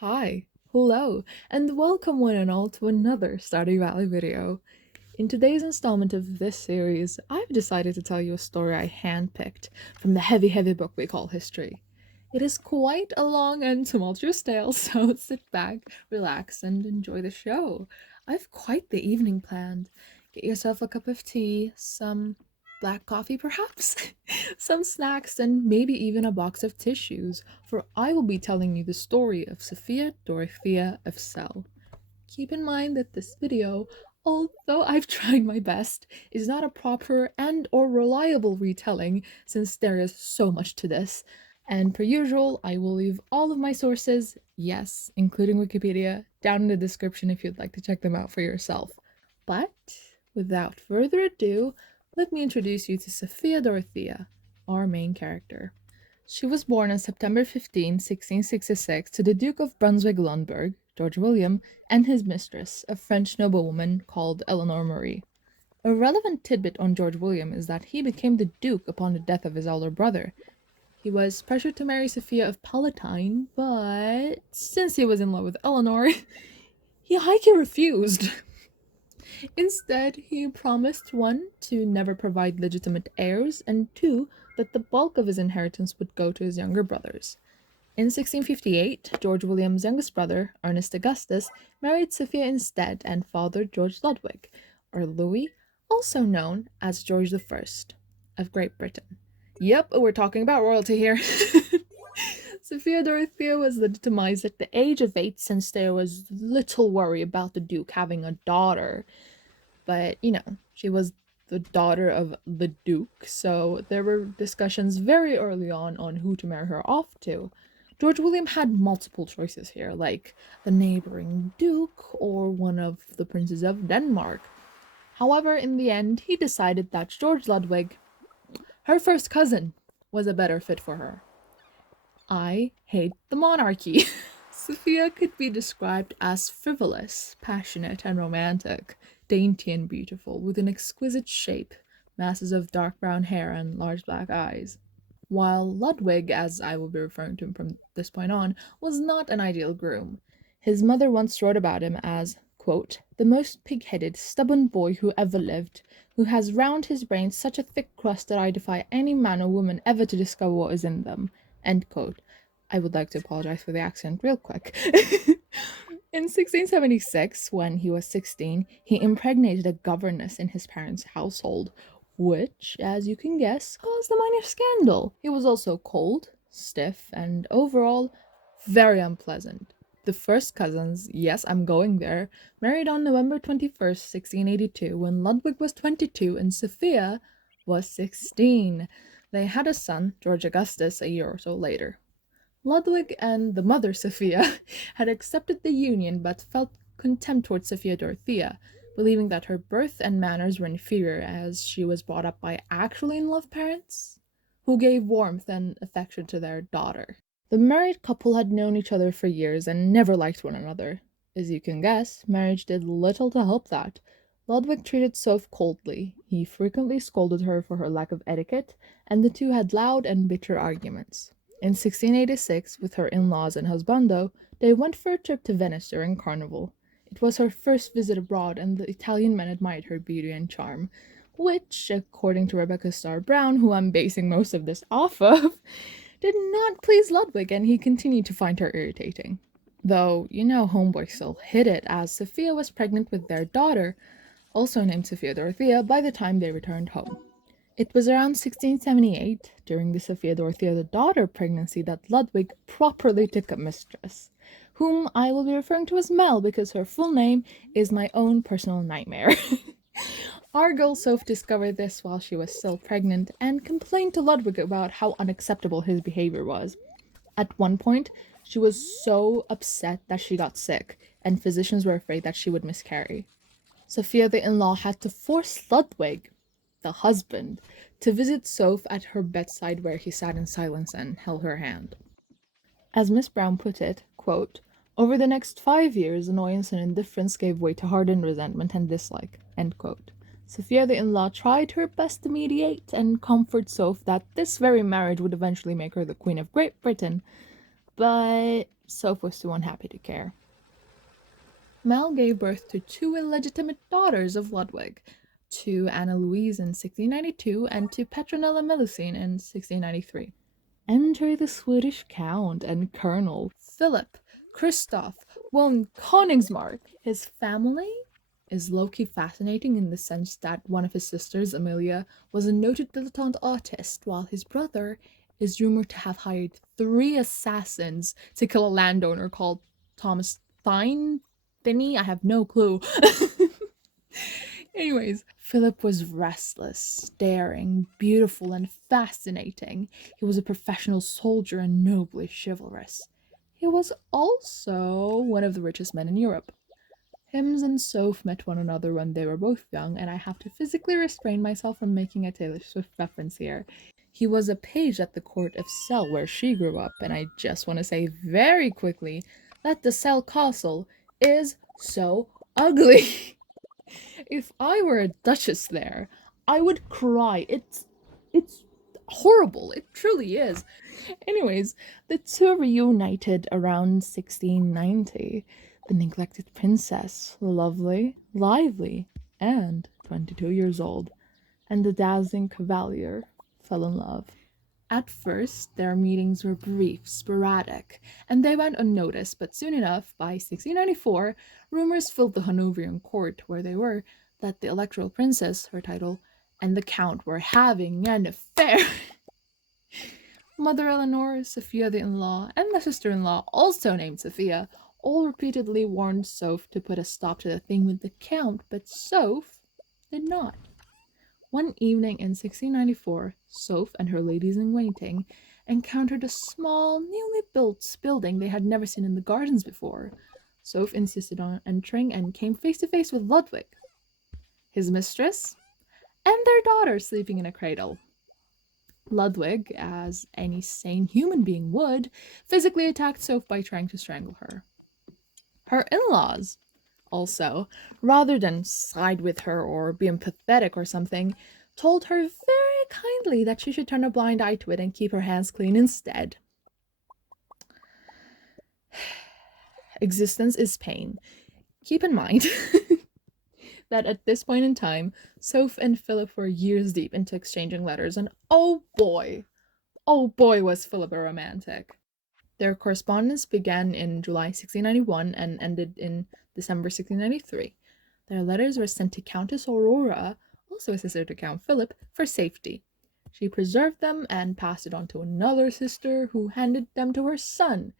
Hi, hello, and welcome one and all to another Stardew Valley video. In today's installment of this series, I've decided to tell you a story I handpicked from the heavy book we call history. It is quite a long and tumultuous tale, so sit back, relax, and enjoy the show. I've quite the evening planned. Get yourself a cup of tea, some black coffee perhaps, some snacks, and maybe even a box of tissues, for I will be telling you the story of Sophia Dorothea of Celle. Keep in mind that this video, although I've tried my best, is not a proper and or reliable retelling since there is so much to this. And per usual, I will leave all of my sources, yes, including Wikipedia, down in the description if you'd like to check them out for yourself. But without further ado, let me introduce you to Sophia Dorothea, our main character. She was born on September 15, 1666, to the Duke of Brunswick-Lundberg, George William, and his mistress, a French noblewoman called Eleanor Marie. A relevant tidbit on George William is that he became the Duke upon the death of his elder brother. He was pressured to marry Sophia of Palatine, but since he was in love with Eleanor, he refused. Instead, he promised one, to never provide legitimate heirs, and two, that the bulk of his inheritance would go to his younger brothers. In 1658, George William's youngest brother, Ernest Augustus, married Sophia instead and fathered George Ludwig, or Louis, also known as George I of Great Britain. Yep, we're talking about royalty here. Sophia Dorothea was legitimized at the age of 8 since there was little worry about the Duke having a daughter. But, she was the daughter of the Duke, so there were discussions very early on who to marry her off to. George William had multiple choices here, like the neighboring Duke or one of the princes of Denmark. However, in the end, he decided that George Ludwig, her first cousin, was a better fit for her. I hate the monarchy. Sophia could be described as frivolous, passionate, and romantic, dainty and beautiful, with an exquisite shape, masses of dark brown hair, and large black eyes. While Ludwig, as I will be referring to him from this point on, was not an ideal groom. His mother once wrote about him as, quote, the most pig-headed, stubborn boy who ever lived, who has round his brains such a thick crust that I defy any man or woman ever to discover what is in them, end quote. I would like to apologize for the accent real quick. In 1676, when he was 16, he impregnated a governess in his parents' household, which, as you can guess, caused a minor scandal. He was also cold, stiff, and overall very unpleasant. The first cousins, yes, I'm going there, married on November 21st, 1682, when Ludwig was 22 and Sophia was 16. They had a son, George Augustus, a year or so later. Ludwig and the mother, Sophia, had accepted the union but felt contempt towards Sophia Dorothea, believing that her birth and manners were inferior as she was brought up by actually in-love parents who gave warmth and affection to their daughter. The married couple had known each other for years and never liked one another. As you can guess, marriage did little to help that. Ludwig treated Soph coldly. He frequently scolded her for her lack of etiquette, and the two had loud and bitter arguments. In 1686, with her in-laws and husbando, they went for a trip to Venice during Carnival. It was her first visit abroad, and the Italian men admired her beauty and charm, which, according to Rebecca Starr Brown, who I'm basing most of this off of, did not please Ludwig, and he continued to find her irritating. Though, homeboy still hid it, as Sophia was pregnant with their daughter, also named Sophia Dorothea, by the time they returned home. It was around 1678, during the Sophia Dorothea the daughter pregnancy, that Ludwig properly took a mistress, whom I will be referring to as Mel because her full name is my own personal nightmare. Our girl Soph discovered this while she was still pregnant and complained to Ludwig about how unacceptable his behavior was. At one point, she was so upset that she got sick, and physicians were afraid that she would miscarry. Sophia the in-law had to force Ludwig, the husband, to visit Soph at her bedside where he sat in silence and held her hand. As Miss Brown put it, quote, over the next 5 years, annoyance and indifference gave way to hardened resentment and dislike, end quote. Sophia the in-law tried her best to mediate and comfort Soph that this very marriage would eventually make her the Queen of Great Britain, but Soph was too unhappy to care. Mel gave birth to two illegitimate daughters of Ludwig, to Anna Louise in 1692 and to Petronella Melusine in 1693. Enter the Swedish Count and Colonel Philip Christoph von Königsmark. His family is low-key fascinating in the sense that one of his sisters, Amelia, was a noted dilettante artist, while his brother is rumored to have hired three assassins to kill a landowner called Thomas Thine. Finney? I have no clue. Anyways, Philip was restless, daring, beautiful, and fascinating. He was a professional soldier and nobly chivalrous. He was also one of the richest men in Europe. Hims and Soph met one another when they were both young, and I have to physically restrain myself from making a Taylor Swift reference here. He was a page at the court of Celle, where she grew up, and I just want to say very quickly that the Celle castle is so ugly. If I were a duchess there, I would cry. It's horrible. It truly is. Anyways, the two reunited around 1690. The neglected princess, lovely, lively, and 22 years old, and the dazzling cavalier fell in love. At first, their meetings were brief, sporadic, and they went unnoticed, but soon enough, by 1694, rumors filled the Hanoverian court where they were that the Electoral Princess, her title, and the Count were having an affair. Mother Eleanor, Sophia the in-law, and the sister-in-law, also named Sophia, all repeatedly warned Soph to put a stop to the thing with the Count, but Soph did not. One evening in 1694, Soph and her ladies-in-waiting encountered a small, newly built building they had never seen in the gardens before. Soph insisted on entering and came face to face with Ludwig, his mistress, and their daughter sleeping in a cradle. Ludwig, as any sane human being would, physically attacked Soph by trying to strangle her. Her in-laws, also, rather than side with her or be empathetic or something, told her very kindly that she should turn a blind eye to it and keep her hands clean instead. Existence is pain. Keep in mind that at this point in time, Soph and Philip were years deep into exchanging letters, and oh boy, was Philip a romantic. Their correspondence began in July 1691 and ended in December 1693. Their letters were sent to Countess Aurora, also a sister to Count Philip, for safety. She preserved them and passed it on to another sister, who handed them to her son.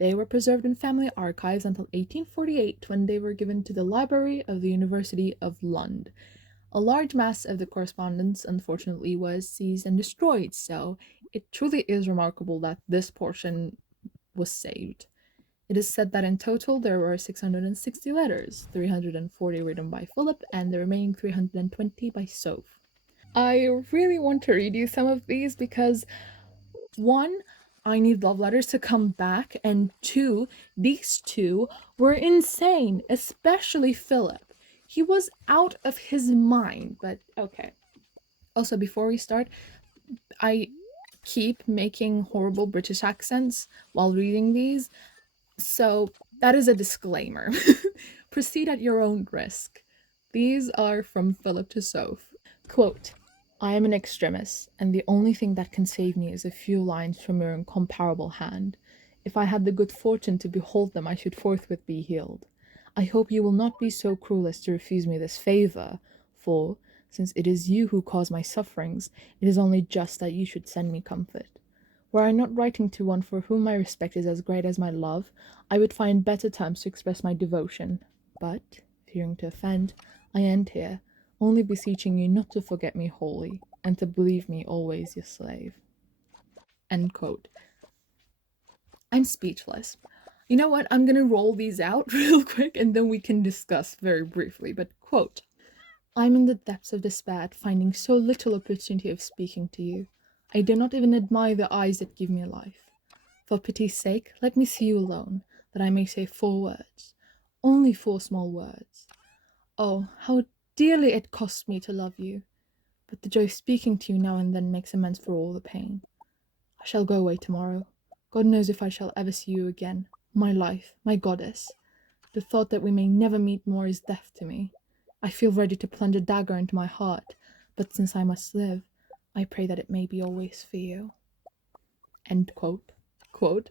They were preserved in family archives until 1848, when they were given to the library of the University of Lund. A large mass of the correspondence, unfortunately, was seized and destroyed, so it truly is remarkable that this portion was saved. It is said that in total there were 660 letters, 340 written by Philip, and the remaining 320 by Soph. I really want to read you some of these because, one, I need love letters to come back, and two, these two were insane, especially Philip. He was out of his mind, but okay. Also, before we start, I keep making horrible British accents while reading these, so that is a disclaimer. Proceed at your own risk. These are from Philip to Soph. Quote, I am an extremis, and the only thing that can save me is a few lines from your incomparable hand. If I had the good fortune to behold them, I should forthwith be healed. I hope you will not be so cruel as to refuse me this favour, for, since it is you who cause my sufferings, it is only just that you should send me comfort. Were I not writing to one for whom my respect is as great as my love, I would find better terms to express my devotion. But, fearing to offend, I end here, only beseeching you not to forget me wholly, and to believe me always your slave. End quote. I'm speechless. You know what? I'm gonna roll these out real quick and then we can discuss very briefly. But, quote, I'm in the depths of despair at finding so little opportunity of speaking to you. I do not even admire the eyes that give me life. For pity's sake, let me see you alone, that I may say 4 words. Only 4 small words. Oh, how dearly it costs me to love you. But the joy of speaking to you now and then makes amends for all the pain. I shall go away tomorrow. God knows if I shall ever see you again. My life, my goddess. The thought that we may never meet more is death to me. I feel ready to plunge a dagger into my heart, but since I must live, I pray that it may be always for you. End quote. Quote,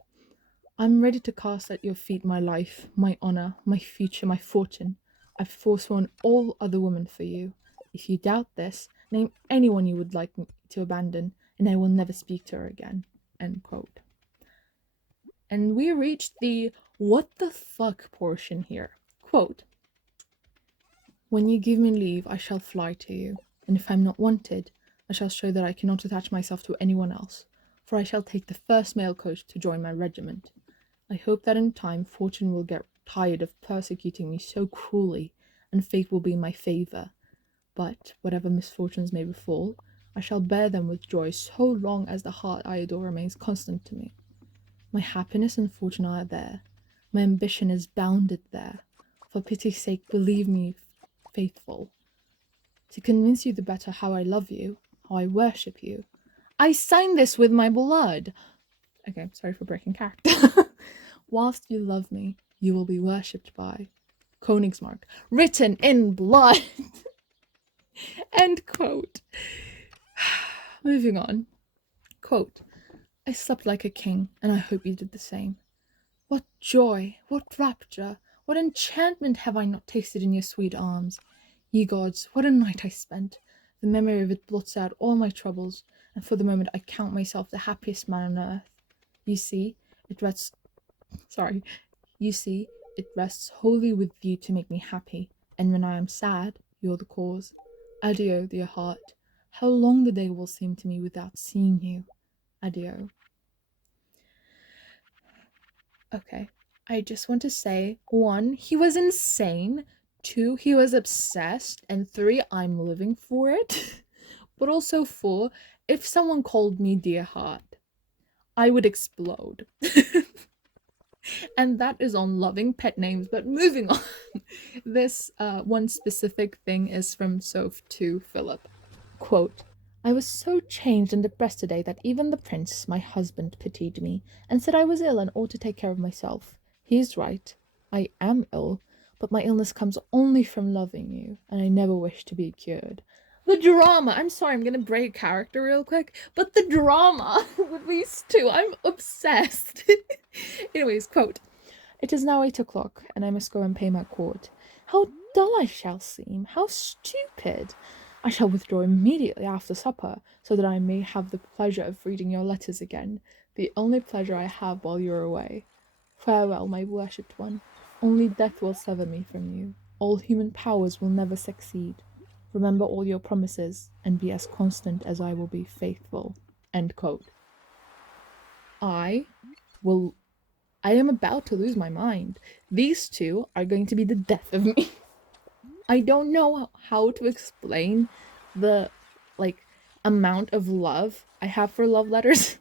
I'm ready to cast at your feet my life, my honor, my future, my fortune. I've forsworn all other women for you. If you doubt this, name anyone you would like me to abandon, and I will never speak to her again. End quote. And we reached the what the fuck portion here. Quote, when you give me leave, I shall fly to you, and if I'm not wanted, I shall show that I cannot attach myself to anyone else, for I shall take the first mail coach to join my regiment. I hope that in time fortune will get tired of persecuting me so cruelly, and fate will be in my favour. But, whatever misfortunes may befall, I shall bear them with joy so long as the heart I adore remains constant to me. My happiness and fortune are there. My ambition is bounded there. For pity's sake, believe me faithful. To convince you the better how I love you, how I worship you, I sign this with my blood. Okay, sorry for breaking character. Whilst you love me, you will be worshipped by Königsmark, written in blood. End quote. Moving on. Quote, I slept like a king, and I hope you did the same. What joy, what rapture, what enchantment have I not tasted in your sweet arms? Ye gods, what a night I spent! The memory of it blots out all my troubles, and for the moment I count myself the happiest man on earth. You see, it rests wholly with you to make me happy, and when I am sad, you're the cause. Adieu, dear heart. How long the day will seem to me without seeing you. Adieu. Okay, I just want to say, 1, he was insane. 2, he was obsessed. And 3, I'm living for it. But also 4, if someone called me dear heart, I would explode. And that is on loving pet names. But moving on, this one specific thing is from Soph to Philip. Quote, I was so changed and depressed today that even the prince, my husband, pitied me, and said I was ill and ought to take care of myself. He is right. I am ill, but my illness comes only from loving you, and I never wish to be cured. The drama! I'm sorry, I'm gonna break character real quick, but the drama with these two, I'm obsessed. Anyways, quote, it is now 8 o'clock, and I must go and pay my court. How dull I shall seem! How stupid! I shall withdraw immediately after supper, so that I may have the pleasure of reading your letters again, the only pleasure I have while you are away. Farewell, my worshipped one. Only death will sever me from you. All human powers will never succeed. Remember all your promises, and be as constant as I will be faithful. End quote. I am about to lose my mind. These two are going to be the death of me. I don't know how to explain the amount of love I have for love letters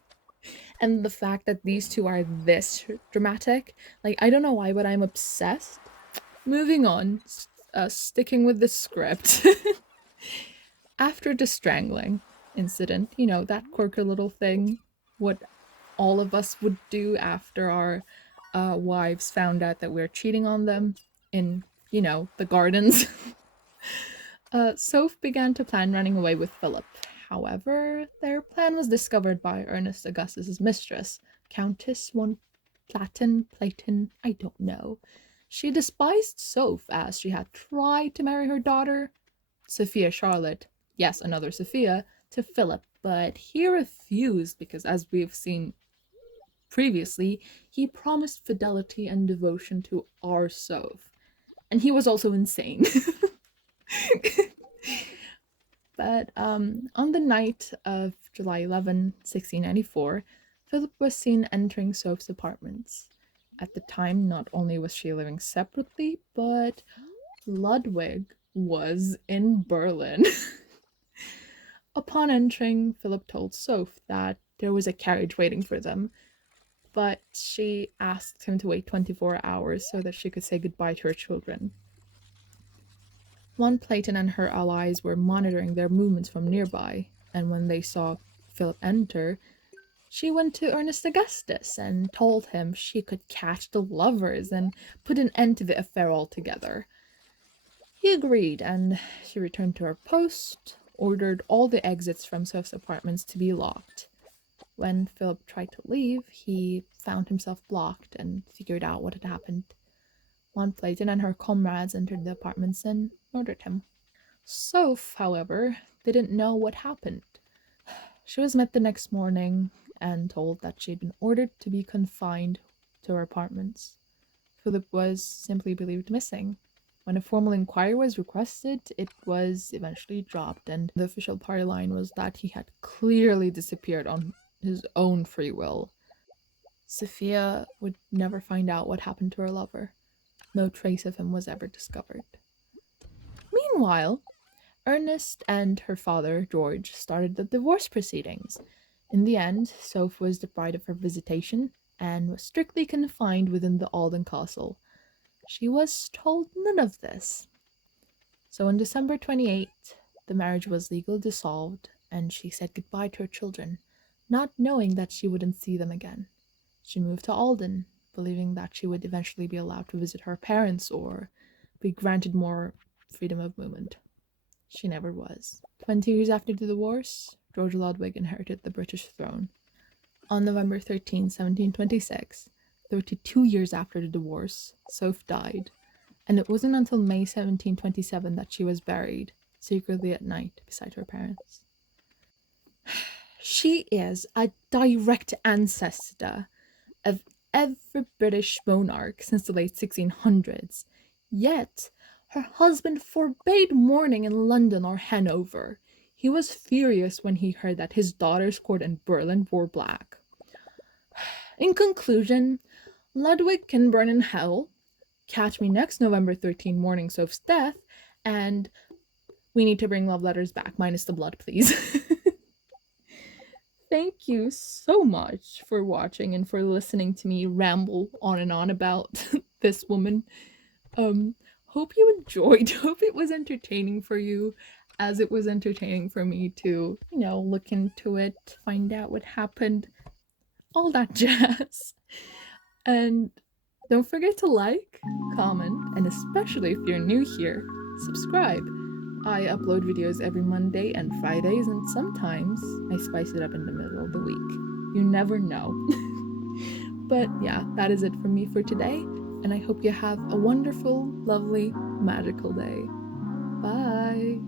and the fact that these two are this dramatic. I don't know why, but I'm obsessed. Moving on, sticking with the script. After the strangling incident, that quirky little thing, what all of us would do after our wives found out that we're cheating on them in, the gardens. Soph began to plan running away with Philip. However, their plan was discovered by Ernest Augustus's mistress, Countess von Platen, I don't know. She despised Soph as she had tried to marry her daughter, Sophia Charlotte, yes, another Sophia, to Philip, but he refused because, as we've seen previously, he promised fidelity and devotion to our Soph. And he was also insane. But on the night of July 11, 1694, Philip was seen entering Soph's apartments. At the time, not only was she living separately, but Ludwig was in Berlin. Upon entering, Philip told Soph that there was a carriage waiting for them, but she asked him to wait 24 hours so that she could say goodbye to her children. Von Platen and her allies were monitoring their movements from nearby, and when they saw Philip enter, She went to Ernest Augustus and told him she could catch the lovers and put an end to the affair altogether. He agreed, and she returned to her post, ordered all the exits from Soph's apartments to be locked. When Philip tried to leave, he found himself blocked and figured out what had happened. One Clayton and her comrades entered the apartments and murdered him. Soph, however, didn't know what happened. She was met the next morning and told that she had been ordered to be confined to her apartments. Philip was simply believed missing. When a formal inquiry was requested, it was eventually dropped, and the official party line was that he had clearly disappeared on his own free will. Sophia would never find out what happened to her lover. No trace of him was ever discovered. Meanwhile, Ernest and her father, George, started the divorce proceedings. In the end, Soph was deprived of her visitation and was strictly confined within the Alden castle. She was told none of this. So on December 28th, the marriage was legally dissolved, and she said goodbye to her children, not knowing that she wouldn't see them again. She moved to Alden, believing that she would eventually be allowed to visit her parents or be granted more freedom of movement. She never was. 20 years after the divorce, George Ludwig inherited the British throne. On November 13, 1726, 32 years after the divorce, Soph died, and it wasn't until May 1727 that she was buried, secretly at night, beside her parents. She is a direct ancestor of every British monarch since the late 1600s, yet her husband forbade mourning in London or Hanover. He was furious when he heard that his daughter's court in Berlin wore black. In conclusion, Ludwig can burn in hell. Catch me next November 13 mourning Soph's death, and we need to bring love letters back, minus the blood, please. Thank you so much for watching and for listening to me ramble on and on about this woman. Hope you enjoyed. Hope it was entertaining for you, as it was entertaining for me to, look into it, find out what happened, all that jazz. And don't forget to like, comment, and especially if you're new here, subscribe. I upload videos every Monday and Fridays, and sometimes I spice it up in the middle of the week. You never know. But yeah, that is it from me for today, and I hope you have a wonderful, lovely, magical day. Bye!